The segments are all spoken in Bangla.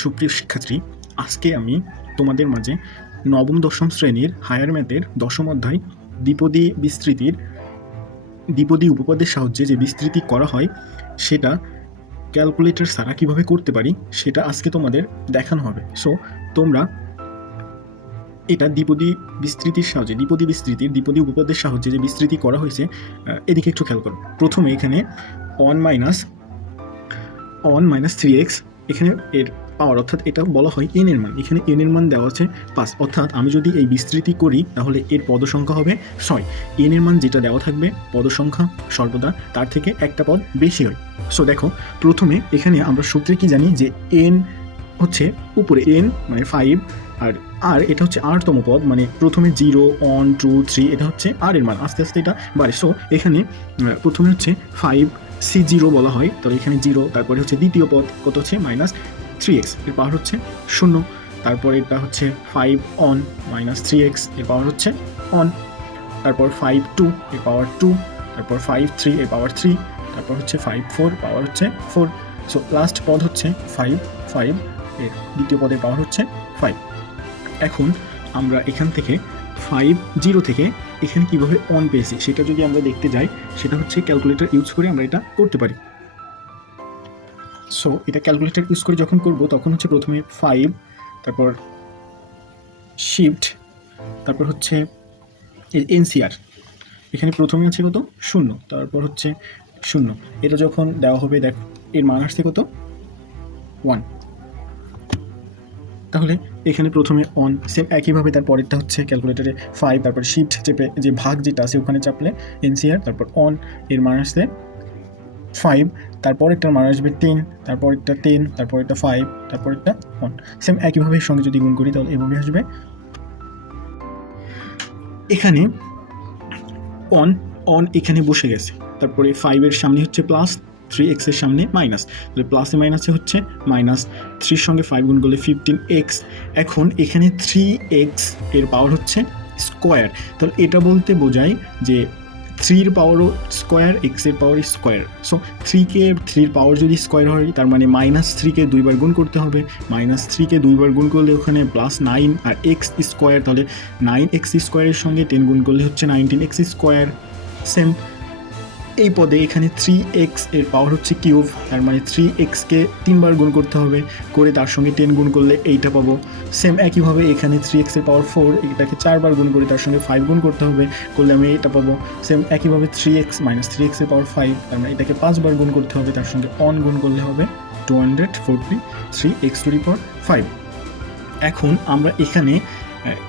সুপ্রিয় শিক্ষার্থী, আজকে আমি তোমাদের মাঝে নবম, দশম শ্রেণির হায়ার ম্যাথের দশম অধ্যায় দ্বিপদী বিস্তৃতির, দ্বিপদী উপপদের সাহায্যে যে বিস্তৃতি করা হয়, সেটা ক্যালকুলেটর ছাড়া কীভাবে করতে পারি, সেটা আজকে তোমাদের দেখানো হবে। সো তোমরা এটা দ্বিপদী বিস্তৃতির সাহায্যে, দ্বিপদী বিস্তৃতির, দ্বিপদী উপপদের সাহায্যে যে বিস্তৃতি করা হয়েছে এদিকে একটু খেয়াল করো। প্রথমে এখানে one minus one minus three X এখানে এর পাওয়ার, অর্থাৎ এটা বলা হয় এন এর মান এখানে এন এর মান দেওয়া আছে পাঁচ। অর্থাৎ আমি যদি এই বিস্তৃতি করি, তাহলে এর পদ সংখ্যা হবে ছয়। এন এর মান যেটা দেওয়া থাকবে পদ সংখ্যা সর্বদা, তার থেকে একটা পদ বেশি হয়। সো দেখো, প্রথমে এখানে আমরা সূত্রে কি জানি যে এন হচ্ছে উপরে এন মানে ফাইভ আর আর এটা হচ্ছে আরতম পদ মানে প্রথমে জিরো ওয়ান টু থ্রি এটা হচ্ছে আর এর মান। আস্তে আস্তে এটা বাড়ে। সো এখানে প্রথমে হচ্ছে ফাইভ সি জিরো বলা হয়, তাহলে এখানে জিরো তারপরে হচ্ছে দ্বিতীয় পদ, কত হচ্ছে? মাইনাস থ্রি এক্সের পাওয়ার হচ্ছে শূন্য। তারপরে এটা হচ্ছে ফাইভ অন মাইনাস থ্রি এক্সের পাওয়ার হচ্ছে অন তারপর ফাইভ টু এর পাওয়ার টু তারপর ফাইভ থ্রি এর পাওয়ার থ্রি তারপর হচ্ছে ফাইভ ফোর পাওয়ার হচ্ছে ফোর সো লাস্ট পদ হচ্ছে ফাইভ ফাইভ এর দ্বিতীয় পদের পাওয়ার হচ্ছে ফাইভ এখন আমরা এখান থেকে ফাইভ জিরো থেকে এখানে কীভাবে অন পেয়েছি, সেটা যদি আমরা দেখতে যাই, সেটা হচ্ছে ক্যালকুলেটর ইউজ করে আমরা এটা করতে পারি। সো এটা ক্যালকুলেটর ইউজ করে যখন করব, তখন হচ্ছে প্রথমে ফাইভ তারপর শিফট তারপর হচ্ছে এনসিআর এখানে প্রথমে আছে কত? শূন্য। তারপর হচ্ছে শূন্য। এটা যখন দেওয়া হবে, দেখ, এর মান আসছে কত? ওয়ান তাহলে এখানে প্রথমে অন সেম একইভাবে তার পরেরটা হচ্ছে ক্যালকুলেটারে ফাইভ তারপর শিফট চেপে যে ভাগ যেটা আছে, ওখানে চাপলে এনসিআর তারপর অন এর মান আসছে ফাইভ তারপর একটা মান আসবে টেন তারপরেরটা টেন একটা ফাইভ তারপর একটা অন সেম একইভাবে সঙ্গে যদি গুণ করি, তাহলে এভাবে আসবে। এখানে অন অন এখানে বসে গেছে। তারপরে ফাইভের সামনে হচ্ছে প্লাস থ্রি এক্সের সামনে মাইনাস তাহলে প্লাসে মাইনাসে হচ্ছে মাইনাস থ্রির সঙ্গে ফাইভ গুণ করলে ফিফটিন এক্স এখন এখানে থ্রি এক্সের পাওয়ার হচ্ছে স্কোয়ার তাহলে এটা বলতে বোঝায় যে থ্রির পাওয়ারও স্কোয়ার এক্সের পাওয়ার স্কোয়ার সো থ্রিকে থ্রির পাওয়ার যদি স্কোয়ার হয়, তার মানে মাইনাস থ্রিকে দুইবার গুণ করতে হবে। মাইনাস থ্রিকে দুইবার গুণ করলে ওখানে প্লাস নাইন আর এক্স স্কোয়ার তাহলে নাইন এক্স স্কোয়ারের সঙ্গে টেন গুণ করলে হচ্ছে নাইনটিন এক্স স্কোয়ার সেম এই পদে এখানে থ্রি এক্সের পাওয়ার হচ্ছে কিউব তার মানে থ্রি এক্সকে তিনবার গুণ করতে হবে, করে তার সঙ্গে টেন গুণ করলে এইটা পাবো। সেম একইভাবে এখানে থ্রি এক্সের পাওয়ার ফোর এটাকে চারবার গুণ করে তার সঙ্গে ফাইভ গুণ করতে হবে, করলে আমি এটা পাবো। সেম একইভাবে থ্রি এক্স মাইনাস থ্রি এক্সের পাওয়ার ফাইভ তার মানে এটাকে পাঁচবার গুণ করতে হবে, তার সঙ্গে অন গুণ করলে হবে two hundred forty three X to the power five এখন আমরা এখানে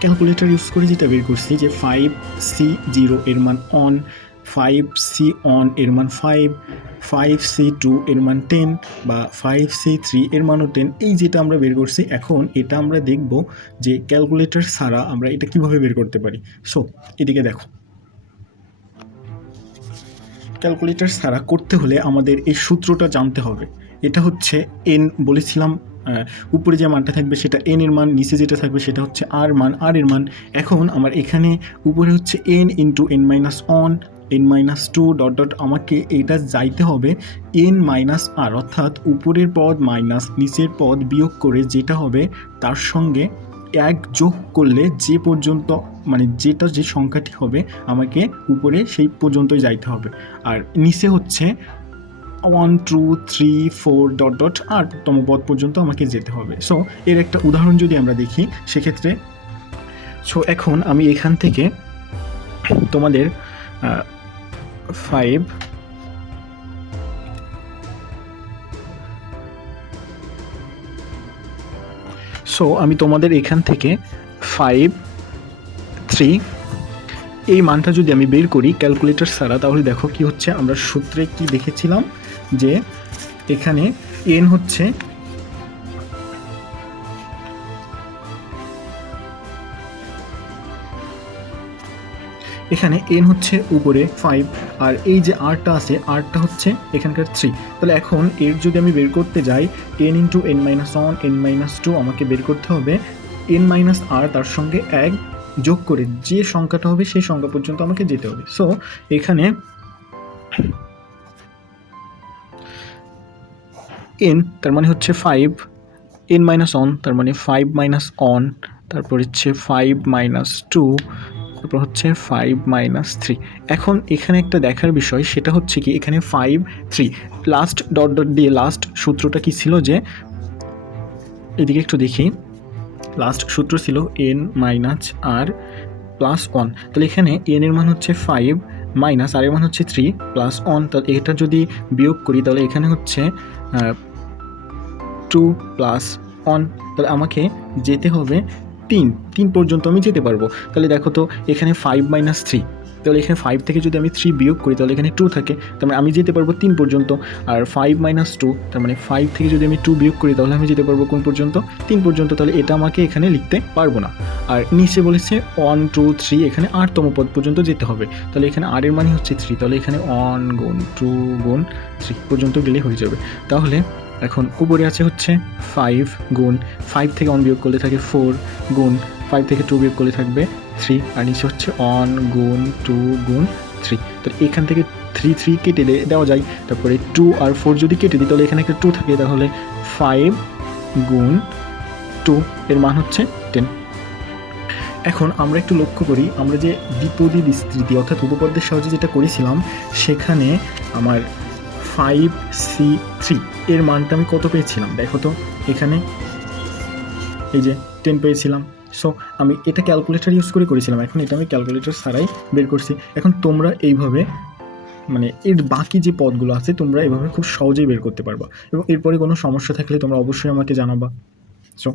ক্যালকুলেটর ইউজ করে যেটা বের করছি যে ফাইভ সি জিরো এর মান অন ফাইভ সি অন এর মান ফাইভ ফাইভ সি টু এর মান টেন বা ফাইভ সি থ্রি এর মানও টেন এই যেটা আমরা বের করছি এখন, এটা আমরা দেখব যে ক্যালকুলেটর ছাড়া আমরা এটা কীভাবে বের করতে পারি। সো এদিকে দেখো। ক্যালকুলেটর ছাড়া করতে হলে আমাদের এই সূত্রটা জানতে হবে। এটা হচ্ছে এন বলেছিলাম উপরে যে মানটা থাকবে সেটা এন এর মান, নিচে যেটা থাকবে সেটা হচ্ছে আর মান আর এর মান। এখন আমার এখানে উপরে হচ্ছে N into N minus one N minus two dot dot আমাকে এটা যাইতে হবে এন মাইনাস আর অর্থাৎ উপরের পদ মাইনাস নিচের পদ বিয়োগ করে যেটা হবে তার সঙ্গে এক যোগ করলে যে পর্যন্ত মানে যেটা যে সংখ্যাটি হবে আমাকে উপরে সেই পর্যন্তই যাইতে হবে। আর নিচে হচ্ছে one two three four dot dot আটতম পদ পর্যন্ত আমাকে যেতে হবে। সো এর একটা উদাহরণ যদি আমরা দেখি, সেক্ষেত্রে সো এখন আমি এখান থেকে তোমাদের ফাইভ সো আমি তোমাদের এখান থেকে ফাইভ থ্রি এই মানটা যদি আমি বের করি ক্যালকুলেটর ছাড়া, তাহলে দেখো কি হচ্ছে, আমরা সূত্রে কি দেখেছিলাম, যে এখানে এন হচ্ছে এখানে এন হচ্ছে উপরে ফাইভ আর এই যে আরটা আছে, আরটা হচ্ছে এখানকার থ্রি তাহলে এখন এর যদি আমি বের করতে যাই N into N minus one N minus two আমাকে বের করতে হবে। এন মাইনাস আর তার সঙ্গে এক যোগ করে যে সংখ্যাটা হবে, সেই সংখ্যা পর্যন্ত আমাকে যেতে হবে। সো এখানে এন তার মানে হচ্ছে ফাইভ এন মাইনাস অন তার মানে ফাইভ মাইনাস অন তারপর হচ্ছে ফাইভ মাইনাস টু তারপর হচ্ছে ফাইভ মাইনাস থ্রি এখন এখানে একটা দেখার বিষয়, সেটা হচ্ছে কি, এখানে five three last dot dot দিয়ে লাস্ট সূত্রটা কি ছিল যে, এদিকে একটু দেখি। লাস্ট সূত্র ছিল N minus R plus one তাহলে এখানে এন এর মান হচ্ছে ফাইভ মাইনাস আর এর মান হচ্ছে থ্রি প্লাস ওয়ান তাহলে এটা যদি বিয়োগ করি, তাহলে এখানে হচ্ছে টু প্লাস ওয়ান তাহলে আমাকে যেতে হবে তিন তিন পর্যন্ত আমি যেতে পারব। তাহলে দেখো তো, এখানে ফাইভ মাইনাস থ্রি তাহলে এখানে ফাইভ থেকে যদি আমি থ্রি বিয়োগ করি, তাহলে এখানে টু থাকে। তার মানে আমি যেতে পারব তিন পর্যন্ত। আর ফাইভ মাইনাস টু তার মানে ফাইভ থেকে যদি আমি টু বিয়োগ করি, তাহলে আমি যেতে পারব কোন পর্যন্ত? তিন পর্যন্ত। তাহলে এটা আমাকে এখানে লিখতে পারব না। আর নিচে বলেছে ওয়ান টু থ্রি এখানে আটতম পদ পর্যন্ত যেতে হবে। তাহলে এখানে আর এর মানে হচ্ছে থ্রি তাহলে এখানে ওয়ান গুণ টু গুণ থ্রি পর্যন্ত গেলে হয়ে যাবে। তাহলে এখন উপরে আছে হচ্ছে ফাইভ গুণ ফাইভ থেকে অন বিয়োগ করলে থাকে ফোর গুণ ফাইভ থেকে টু বিয়োগ করলে থাকবে থ্রি আর নিচে হচ্ছে অন গুণ টু গুণ থ্রি তো এখান থেকে থ্রি থ্রি কেটে দেওয়া যায়, তারপরে টু আর ফোর যদি কেটে দিই, তাহলে এখানে একটা টু থাকে, তাহলে ফাইভ গুণ টু এর মান হচ্ছে টেন এখন আমরা একটু লক্ষ্য করি, আমরা যে দ্বিপদী বিস্তৃতি অর্থাৎ উপপাদ্যের সহজে যেটা করেছিলাম, সেখানে আমার ফাইভ সি থ্রি এর মানটা আমি কত পেয়েছিলাম? দেখো তো, এখানে এই যে টেন পেয়েছিলাম। সো আমি এটা ক্যালকুলেটার ইউজ করে করেছিলাম। এখন এটা আমি ক্যালকুলেটার ছাড়াই বের করছি। এখন তোমরা এইভাবে মানে এর বাকি যে পদগুলো আছে, তোমরা এভাবে খুব সহজেই বের করতে পারবা। এবং এরপরে কোনো সমস্যা থাকলে তোমরা অবশ্যই আমাকে জানাবা। সো